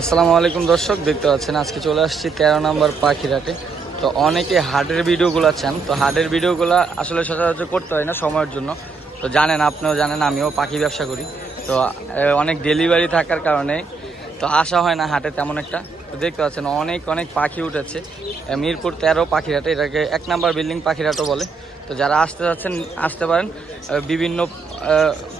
আসসালামু আলাইকুম দর্শক, দেখতে পাচ্ছেন আজকে চলে আসছি 13 নম্বর পাখিরহাটে। তো অনেকে হাটের ভিডিওগুলো চান, তো হাটের ভিডিওগুলো আসলে সচরাচর করতে হয় না সময়ের জন্য। তো জানেন, আপনিও জানেন, আমিও পাখি ব্যবসা করি। তো অনেক ডেলিভারি থাকার কারণে তো আসা হয় না হাটে তেমন একটা। তো দেখতে পাচ্ছেন অনেক অনেক পাখি উঠেছে মিরপুর 13 পাখিরহাটে, এটাকে 1 নম্বর বিল্ডিং পাখিরহাটও বলে। তো যারা আসতে যাচ্ছেন আসতে পারেন, বিভিন্ন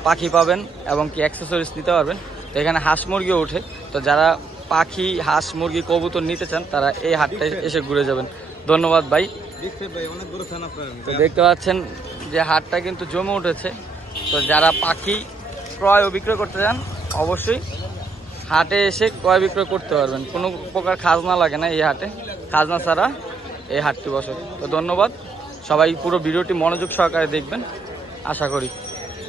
পাখি পাবেন এবং কি অ্যাক্সেসরিজ নিতে পারবেন। তো এখানে হাঁস মুরগিও ওঠে। তো যারা পাখি, হাঁস, মুরগি, কবুতর নিতে চান তারা এই হাটটায় এসে ঘুরে যাবেন। ধন্যবাদ ভাই। তো দেখতে পাচ্ছেন যে হাটটা কিন্তু জমে উঠেছে। তো যারা পাখি ক্রয় ও বিক্রয় করতে চান অবশ্যই হাটে এসে ক্রয় বিক্রয় করতে পারবেন। কোনো প্রকার খাজনা লাগে না এই হাটে, খাজনা ছাড়া এই হাটটি বসে। তো ধন্যবাদ, সবাই পুরো ভিডিওটি মনোযোগ সহকারে দেখবেন আশা করি।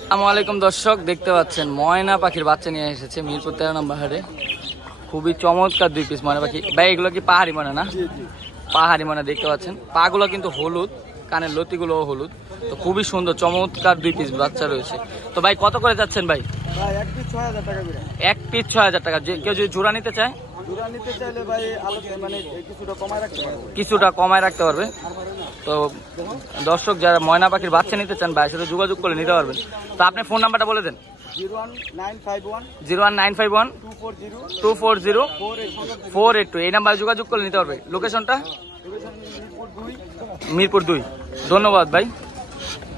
আসসালামু আলাইকুম দর্শক, দেখতে পাচ্ছেন ময়না পাখির বাচ্চা নিয়ে এসেছে মিরপুর 13 নম্বর হাটে। খুবই চমৎকার 2 পিস ময়না পাখি। ভাই এগুলো কি পাহাড়ি ময়না না? পাহাড়ি ময়না। দেখতে পাচ্ছেন পাগুলো কিন্তু হলুদ, কানের লতিগুলো হলুদ। তো খুবই সুন্দর চমৎকার 2 পিস বাচ্চা রয়েছে। তো ভাই কত করে যাচ্ছেন ভাই? এক পিস 6000 টাকা করে। এক পিস 6000 টাকা। কেউ যদি জোড়া নিতে চায়, জোড়া নিতে চাইলে ভাই মানে কিছুটা কমায় রাখতে পারবে। কিছুটা কমায় রাখতে পারবে। তো দর্শক যারা ময়না পাখির বাচ্চা নিতে চান ভাইয়ের সাথে যোগাযোগ করে নিতে পারবেন। তো আপনি ফোন নাম্বারটা বলে দেন। 01951 240 482। এই নাম্বারে যোগাযোগ করে নিতে পারবে। লোকেশনটা মিরপুর 2। ধন্যবাদ ভাই।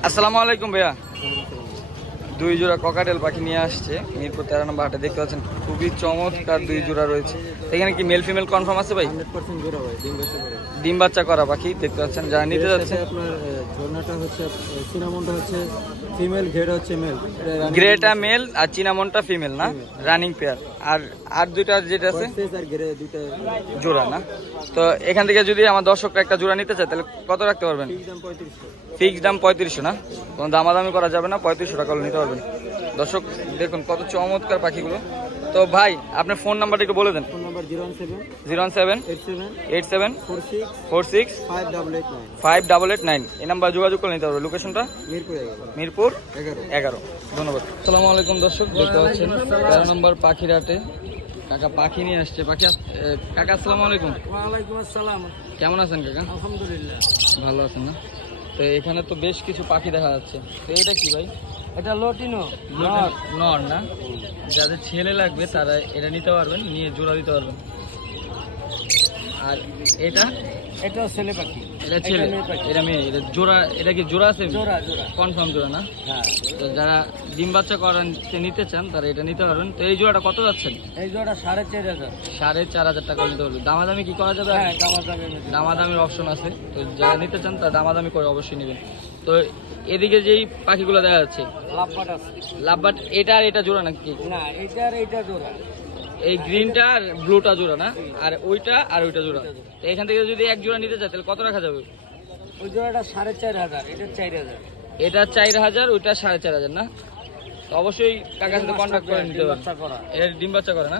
আসসালামু আলাইকুম ভাইয়া। 2 জোড়া ককাটেল পাখি নিয়ে আসছে মিরপুর 13 নম্বর হাটে। দেখতে পাচ্ছেন খুবই চমৎকার 2 জোড়া রয়েছে। এখানে কি মেল ফিমেল কনফার্ম আছে ভাই? 100% জোড়া ভাই, ডিম বাচ্চা করা পাখি। দেখতে পাচ্ছেন যারা নিতে যাচ্ছে, আপনার ঝর্ণাটা হচ্ছে সিনামনটা হচ্ছে ফিমেল, ঘেড় হচ্ছে মেল, গ্রেটা মেল আর চিনামনটা ফিমেল না, রানিং পেয়ার। আর দুইটা যেটা আছে আর ঘেড়ে দুইটা জোড়া না। তো এখান থেকে যদি আমার দর্শকরা একটা জোড়া নিতে চায় তাহলে কত রাখতে পারবেন? ফিক্স দাম 3500 না, কোনো দামাদামি করা যাবে না, 3500 টাকা নিতে পারবেন। দর্শক দেখুন কত চমৎকার পাখিগুলো। তো ভাই আপনার ফোন নাম্বারটা একটু বলে দেন। Phone number 017 87 46 5889। এই নাম্বার যোগাযোগ করে নিতে পারবে। লোকেশনটা মিরপুর 11। ধন্যবাদ। আসসালামু আলাইকুম দর্শক, দেখতে পাচ্ছেন 13 নম্বর পাখিরহাটে কাকা পাখি নিয়ে আসছে। কাকা আসসালামু আলাইকুম। ওয়ালাইকুম আসসালাম। কেমন আছেন কাকা? আলহামদুলিল্লাহ ভালো আছেন না? তো এখানে তো বেশ কিছু পাখি দেখা যাচ্ছে। তো এটা কি ভাই? এটা লটিনো নর না? যাদের ছেলে লাগবে তারা এটা নিতে পারবেন, নিয়ে জোড়া দিতে পারবেন। আর এটা ছেলে পাখি, এটা ছেলে, এটা মেয়ে। এটা জোড়া, এটা কি জোড়া আছে? জোড়া কনফার্ম জোড়া না? হ্যাঁ। তো যারা ডিম বাচ্চা করান নিতে চান তারা এটা নিতে পারবেন। তো এই জোড়াটা কত যাচ্ছেন? এই জোড়া 4500। 4500 টাকা নিতে পারবেন। দামাদামি কি করা যাবে? হ্যাঁ, দামাদামির অপশন আছে। তো যারা নিতে চান তারা দামাদামি করে অবশ্যই নেবেন। তো এদিকে যেই পাখিগুলো দেখা যাচ্ছে লাভবাট আছে। লাভবাট এটা আর এটা জোড়া নাকি? না, এটা আর এটা জোড়া। এই গ্রিনটা আর ব্লুটা জোড়া না? আর ওইটা আর ওইটা জোড়া। তো এখান থেকে যদি এক জোড়া নিতে চায় তাহলে কত রাখা যাবে? ওই জোড়াটা 4500, এটা 4000। এটা 4000, ওইটা 4500 না? তো অবশ্যই কাকার সাথে কন্ট্যাক্ট করে নিতে হবে। এর ডিম বাচ্চা করে না?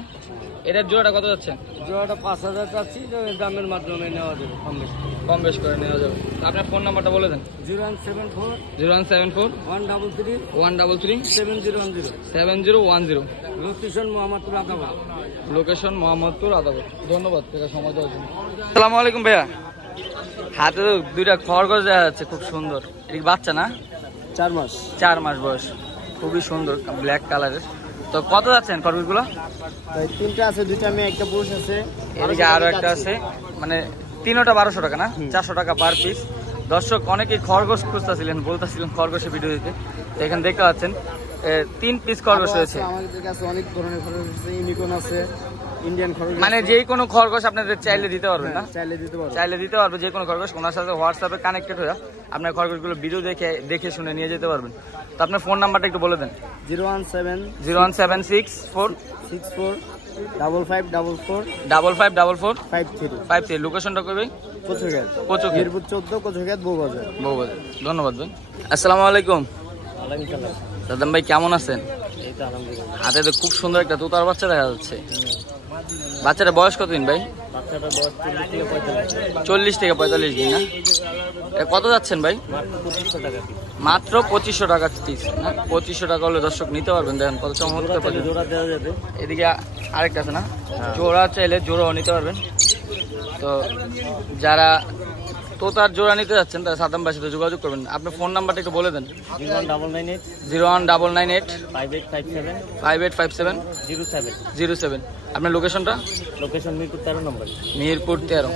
এটার জোড়াটা কত যাচ্ছে? জোড়াটা 5000 চাচ্ছি, দামের মাধ্যমে নেওয়া যাবে, কম বেশ করে নেওয়া যাবে। আপনার ফোন নাম্বারটা বলে দেন। 0174 133 133 7010। 7010। লোকেশন মোহাম্মদপুর আদাবাদ। লোকেশন মোহাম্মদপুর আদাবাদ। ধন্যবাদ কাকা সময় দেওয়ার জন্য। আসসালামু আলাইকুম ভাইয়া। হাতে তো 2টা খরগোশ দেখা যাচ্ছে, খুব সুন্দর। এটা কি বাচ্চা না? 4 মাস। 4 মাস বয়স, খুবই সুন্দর ব্ল্যাক কালারের। তো কত যাচ্ছেন খরগোশগুলো? 3টা আছে, 2টা মেয়ে, একটা পুরুষ আছে। এদিকে আরো একটা আছে, মানে 3টা 1200 টাকা না? 400 টাকা পার পিস। দর্শক অনেকেই খরগোশ খুঁজতেছিলেন, বলতেছিলেন খরগোশের ভিডিও দিতে। তো এখানে দেখতে পাচ্ছেন 3 পিস খরগোশ রয়েছে। আমাদের কাছে অনেক ধরনের খরগোশ আছে, ইউনিকর্ন আছে, ইন্ডিয়ান খরগোশ। মানে যে কোনো খরগোশ আপনাদের চাইলে দিতে পারবেন না? চাইলে দিতে পারবে যে কোনো খরগোশ। ওনার সাথে হোয়াটসঅ্যাপে কানেক্টেড হয়ে আপনার খরগোশগুলো ভিডিও দেখে শুনে নিয়ে যেতে পারবেন। তো আপনার ফোন নাম্বারটা একটু বলে দেন। 01764 5544 53। লোকেশনটা করবে কোচুঘাট, কোচুঘাট, মিরপুর 14, কোচুঘাট, বউবাজার। ধন্যবাদ ভাই। আসসালামু আলাইকুম। দাদাম ভাই কেমন আছেন? এই তো আলহামদুলিল্লাহ। হাতে তো খুব সুন্দর একটা তোতার বাচ্চা দেখা যাচ্ছে। বাচ্চাটা বয়স কতদিন ভাই? বাচ্চাটা বয়স 40 থেকে 45। 40 থেকে 45 দিন না? এ কত যাচ্ছেন ভাই? মাত্র 2500 টাকা মাত্র পিস। 2500 টাকা পিস না? 2500 টাকা হলে দর্শক নিতে পারবেন। দেখেন কত চমৎকার পাখি। জোড়া দেওয়া যাবে। এদিকে আরেকটা আছে না, হ্যাঁ। জোড়া চাইলে জোড়াও নিতে পারবেন। তো যারা তোতার জোড়া নিতে যাচ্ছেন তারা সাদামবাসীতে যোগাযোগ করবেন। আপনার ফোন নাম্বারটা একটু বলে দেন। 01998 01998 5857 5857 07। 07। আপনার লোকেশনটা? লোকেশন মিরপুর 13 নম্বর। মিরপুর 13।